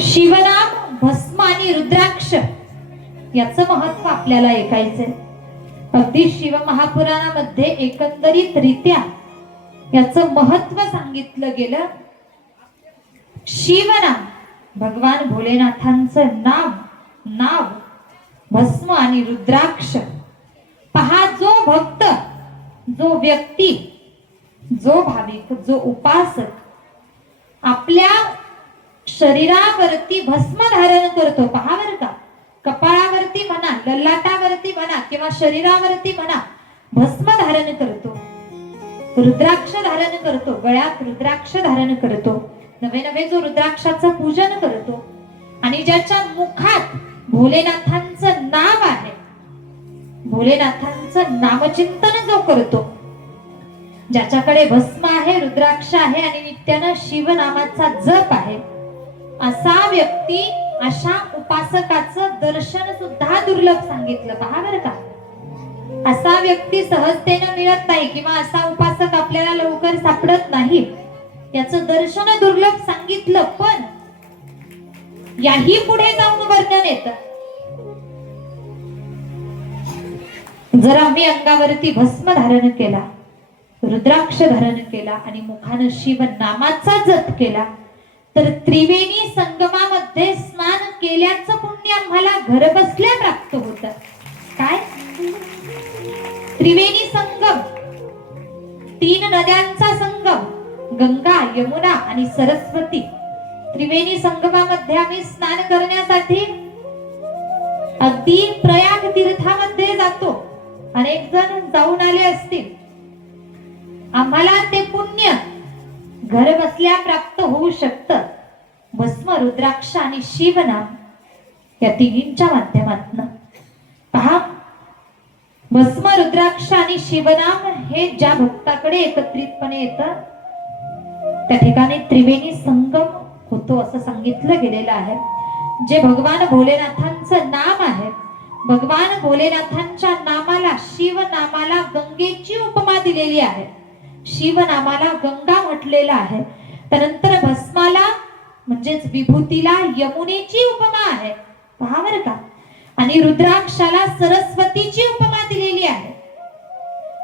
शिवनाम भस्म आणि रुद्राक्ष याचं महत्त्व आपल्याला ऐकायचंय. अगदी शिवमहापुराणामध्ये एकंदरीत रित्या याचं महत्त्व सांगितलं गेलं. शिवनाम भगवान भोलेनाथांचं नाम नाव भस्म आणि रुद्राक्ष. पहा जो भक्त जो व्यक्ती जो भाविक जो उपासक आपल्या शरीरावरती भस्म धारण करतो. पहा बरं का? कपाळावरती म्हणा ललाटावरती म्हणा किंवा शरीरावरती म्हणा भस्म धारण करतो. रुद्राक्ष धारण करतो. गळ्यात रुद्राक्ष धारण करतो. नवे नवे जो रुद्राक्षाचं पूजन करतो. आणि ज्याच्या मुखात भोलेनाथांचं नाव आहे. भोलेनाथांचं नामचिंतन जो करतो ज्याच्याकडे भस्म आहे रुद्राक्ष आहे आणि नित्यानं शिवनामाचा जप आहे असा व्यक्ती अशा उपासकाचं दर्शन सुद्धा दुर्लभ सांगितलं. पहा बरं का. असा व्यक्ती सहजतेनं मिळत नाही किंवा असा उपासक आपल्याला लवकर सापडत नाही. त्याचं दर्शन दुर्लभ सांगितलं पण याही पुढे जाऊन वर्णन येत. जर आम्ही अंगावरती भस्म धारण केला रुद्राक्ष धारण केला आणि मुखानं शिव नामाचा जप केला तर त्रिवेणी संगमामध्ये स्नान केल्याचं पुण्य आम्हाला घर बसल्या प्राप्त होत. काय? त्रिवेणी संगम. तीन नद्यांचा संगम. गंगा यमुना आणि सरस्वती. त्रिवेणी संगमामध्ये आम्ही स्नान करण्यासाठी अगदी प्रयाग तीर्थामध्ये जातो. अनेक जण जाऊन आले असतील. आम्हाला ते पुण्य घर बसल्या प्राप्त होऊ शकतं. भस्म रुद्राक्ष आणि शिवनाम या तिघींच्या माध्यमातन. पहा भस्म रुद्राक्ष आणि शिवनाम हे ज्या भक्ताकडे एकत्रितपणे येतं त्या ठिकाणी त्रिवेणी संगम होतो असं सांगितलं गेलेलं आहे. जे भगवान भोलेनाथांचं नाम आहे भगवान भोलेनाथांच्या नामाला शिव नामाला गंगेची उपमा दिलेली आहे. शिव नामाला गंगा म्हटलेलं आहे. त्यानंतर भस्माला म्हणजेच विभूतीला यमुनेची उपमा आहे. पहा बरं का. आणि रुद्राक्षाला सरस्वतीची उपमा दिलेली आहे.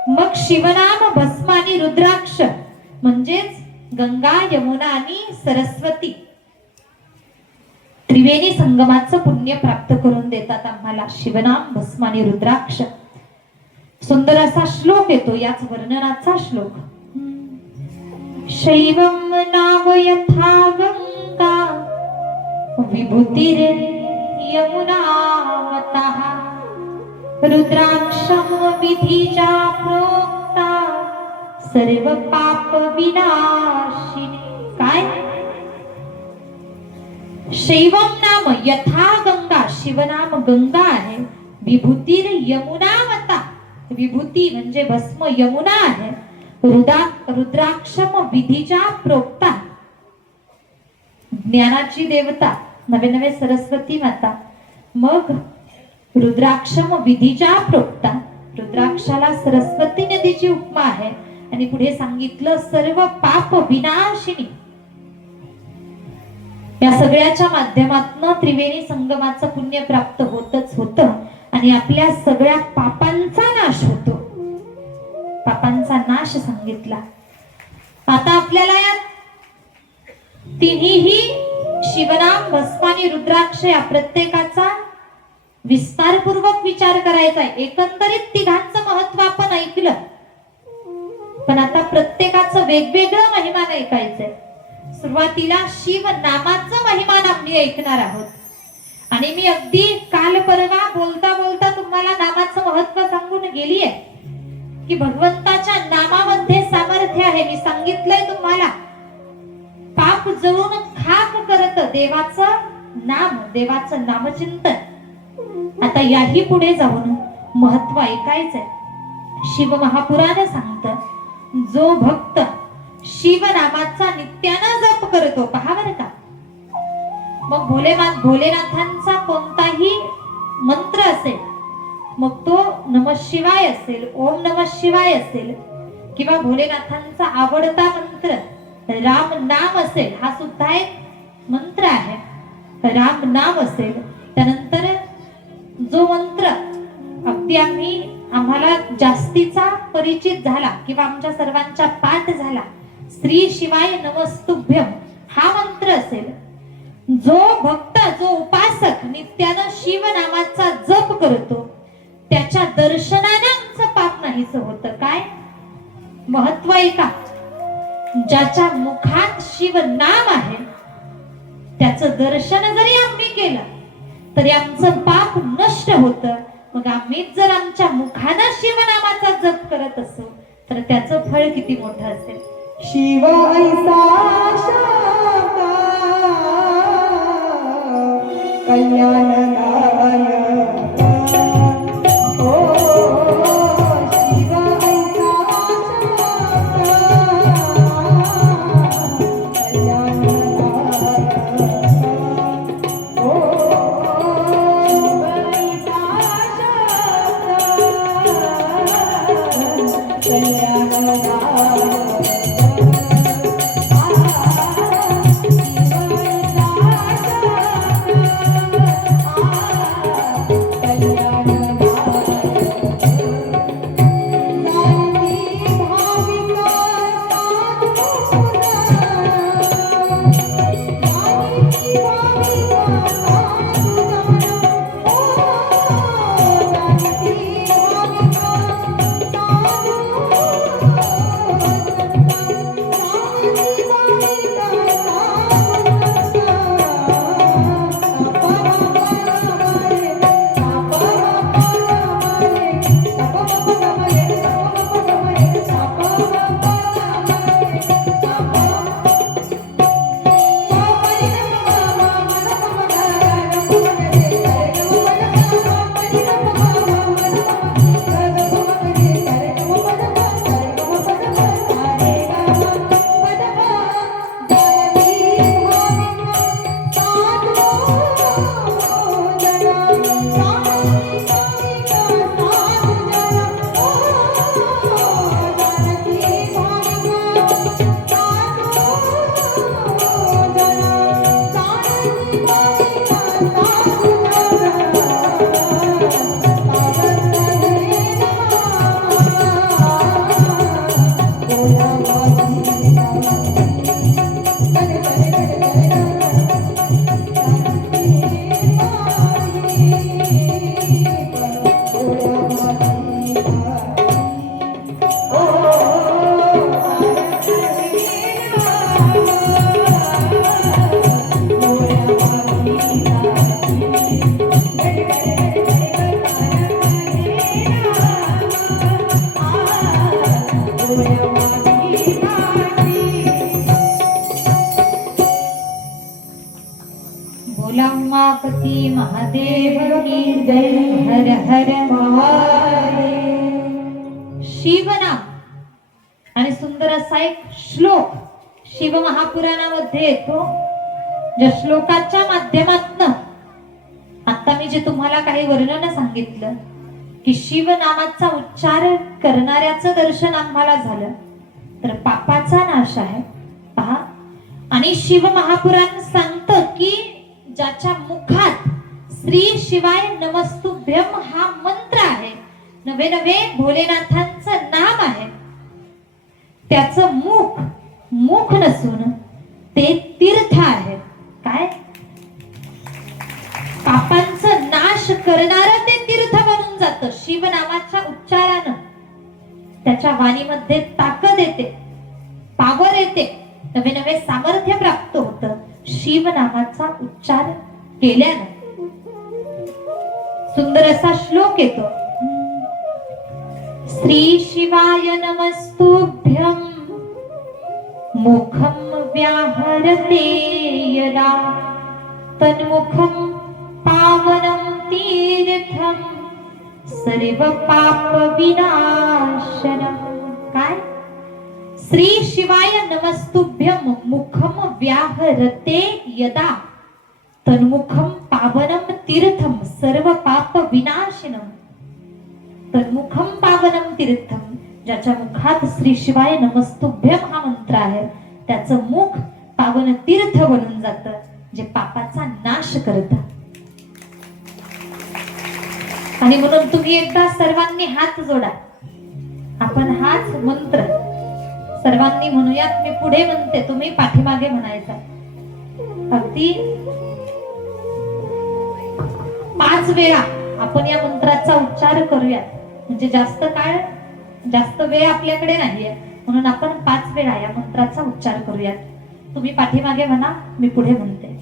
मग शिवनाम भस्म आणि रुद्राक्ष म्हणजेच गंगा यमुना आणि सरस्वती त्रिवेणी संगमाचं पुण्य प्राप्त करून देतात आम्हाला शिवनाम भस्म आणि रुद्राक्ष. सुंदर असा श्लोक येतो याच वर्णनाचा श्लोक. शैवं नाम यथा गङ्गा विभूतिर्यमुनामतः रुद्राक्षं विधिजा प्रोक्ता सर्व काय शैवम नाम यथा गंगा शिवनाम गंगा आहे विभूतीर यमुनावता विभूती म्हणजे भस्म यमुना आहे रुदा रुद्राक्षम विधीच्या प्रोक्ता. ज्ञानाची देवता नवे नवे सरस्वती माता. मग रुद्राक्षम विधीच्या प्रोक्ता. रुद्राक्षाला सरस्वती नदीची उपमा आहे. आणि पुढे सांगितलं सर्व पाप विनाशिनी. या सगळ्याच्या माध्यमातून त्रिवेणी संगमाचं पुण्य प्राप्त होतच होत. आणि आपल्या सगळ्या पापां पापांचा नाश सांगितला. आता आपल्याला या तिन्ही शिवनाम भस्म आणि रुद्राक्ष या प्रत्येकाचा विस्तारपूर्वक विचार करायचा आहे. एकंदरीत तिघांचं महत्त्व आपण ऐकलं. पण आता प्रत्येकाचं वेगवेगळं महिमान ऐकायचंय. सुरुवातीला शिव नामाचं महिमान आम्ही ऐकणार आहोत. आणि मी अगदी काल परवा बोलता बोलता तुम्हाला नामाचं महत्त्व सांगून गेली आहे की भगवंताच्या नामामध्ये सामर्थ्य आहे. मी सांगितलंय तुम्हाला. पाप जळून खाक करत देवाचं नाम देवाचं नामचिंतन. आता याही पुढे जाऊन महत्त्व ऐकायचंय. शिव महापुराण सांगत जो भक्त शिव नामाचा नित्यानं जप करतो पहा बरं का. मग भोलेनाथ भोलेनाथांचा कोणताही मंत्र असेल मग तो नम शिवाय असेल ओम नम शिवाय असेल किंवा भोलेनाथांचा आवडता मंत्र राम नाम असेल हा सुद्धा एक मंत्र आहे. राम नाम असेल त्यानंतर जो मंत्र अगदी आम्ही आम्हाला जास्तीचा परिचित झाला किंवा आमच्या सर्वांचा पाठ झाला श्री शिवाय नमस्तुभ्यम हा मंत्र असेल. जो भक्त जो उपासक नित्यानं शिव नामाचा जप करतो त्याच्या दर्शनाने आमचं पाप नाहीच होत. काय? महत्त्व आहे का? ज्याच्या मुखात शिव नाम आहे त्याचं दर्शन जरी आम्ही केलं तरी आमचं पाप नष्ट होत. मग आम्ही जर आमच्या मुखानं शिवनामाचा जप करत असू तर त्याचं फळ किती मोठं असेल? शिव कल्याण उमापती महादेव की जय. हर हर महादेव. शिवनाम. आणि सुंदर असा एक श्लोक शिव महापुराणामध्ये येतो. ज्या श्लोकाच्या माध्यमातन आता मी जे तुम्हाला काही वर्णन सांगितलं की शिव नामाचा उच्चार करणाऱ्याचं दर्शन आम्हाला झालं. तर पापाचा नाश आहे. पहा. आणि शिव महापुराण सांग ज्याच्या मुखात श्री शिवाय नमस्तुभ्यम हा मंत्र आहे. नवे नवे भोलेनाथांचं नाम आहे. त्याचं मुख मुख नसून ते तीर्थ आहे. काय? पापांचं नाश करणार ते तीर्थ बनून जात. शिव नामाच्या उच्चारानं. त्याच्या वाणीमध्ये ताकद येते पावर येते. नवे नवे सामर्थ्य प्राप्त होत. शिवनामाचा उच्चार केल्यानं. सुंदर असा श्लोक येतो. श्री शिवाय नमस्तुभ्यम मुखम व्याहरते यदा तन्मुखम पावनं तीर्थम सर्व पाप विनाशनम काय? श्री शिवाय नमस्तुभ्यम मुखम व्याहरते यदा। तन्मुखम पावनम तीर्थम सर्व पाप विनाशनम तन्मुखम पावनम तीर्थम ज्याच्या मुखात श्री शिवाय नमस्तुभ्य हा मंत्र आहे त्याचं मुख पावन तीर्थ बनून जातं जे पापाचा नाश करत. आणि म्हणून तुम्ही एकदा सर्वांनी हात जोडा. आपण हाच मंत्र सर्वांनी म्हणूयात मी पुढे म्हणते तुम्ही पाठीमागे म्हणायचा. अगदी पाच वेळा आपण या मंत्राचा उच्चार करूयात. म्हणजे जास्त काळ जास्त वेळ आपल्याकडे नाहीये. म्हणून आपण पाच वेळा या मंत्राचा उच्चार करूयात. तुम्ही पाठीमागे म्हणा मी पुढे म्हणते.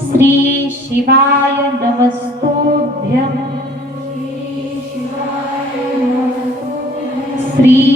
श्री शिवाय नमस्तोभ्यम श्री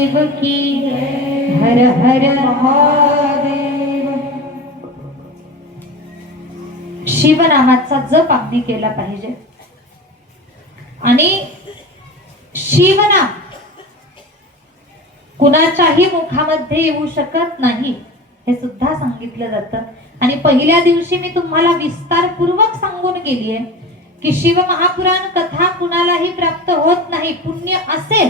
महादेव की हर हर महादेव। शिवनामाचा जप आम्ही केला पाहिजे. आणि शिवनाम कुणाच्याही मुखामध्ये येऊ शकत नाही हे सुद्धा सांगितलं जातं. आणि पहिल्या दिवशी मी तुम्हाला विस्तारपूर्वक सांगून गेलीये की शिव महापुराण कथा कुणालाही प्राप्त होत नाही पुण्य असेल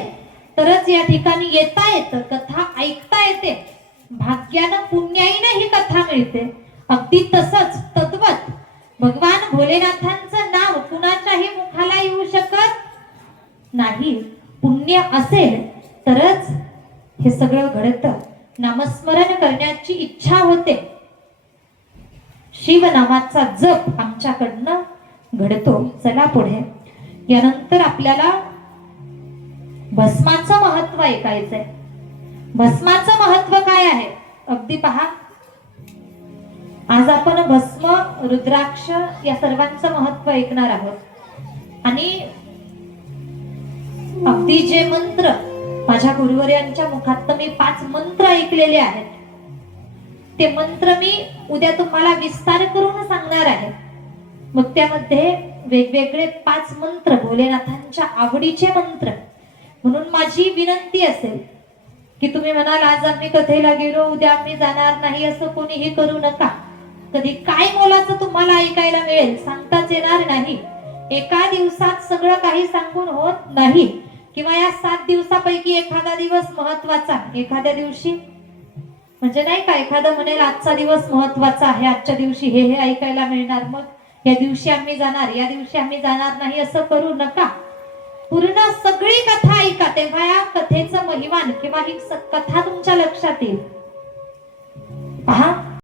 तरच या ठिकाणी येता येतं कथा ऐकता येते. भाग्यानं पुण्याईनं ही कथा मिळते. अगदी तसंच तत्वत भगवान भोलेनाथांचं नाव कुणाच्याही मुखाला येऊ शकत नाही. पुण्य असेल तरच हे सगळं घडतं. नामस्मरण करण्याची इच्छा होते. शिवनामाचा जप आमच्याकडनं घडतो. चला पुढे. यानंतर आपल्याला भस्माचं महत्त्व ऐकायचंय. भस्माचं महत्त्व काय आहे? अगदी पहा. आज आपण भस्म रुद्राक्ष या सर्वांचं महत्त्व ऐकणार आहोत. आणि अगदी जे मंत्र माझ्या गुरुवर्यांच्या मुखात तर मी पाच मंत्र ऐकलेले आहेत. ते मंत्र मी उद्या तुम्हाला विस्तार करून सांगणार आहे. मग त्यामध्ये वेगवेगळे पाच मंत्र भोलेनाथांच्या आवडीचे मंत्र म्हणून माझी विनंती असेल की तुम्ही म्हणाल आज आम्ही कथेला गेलो उद्या आम्ही जाणार नाही असं कोणीही करू नका. कधी काय मोलाचं तुम्हाला ऐकायला मिळेल सांगताच येणार नाही. एका दिवसात सगळं काही सांगून होत नाही. किंवा या सात दिवसापैकी एखादा दिवस महत्त्वाचा एखाद्या दिवशी म्हणजे नाही का एखादं म्हणेल आजचा दिवस महत्त्वाचा आहे आजच्या दिवशी हे हे ऐकायला मिळणार मग या दिवशी आम्ही जाणार या दिवशी आम्ही जाणार नाही असं करू नका. पूर्ण सगळी कथा ऐका. तेव्हा या कथेचं महिमान किंवा ही कथा तुमच्या लक्षात येईल. पहा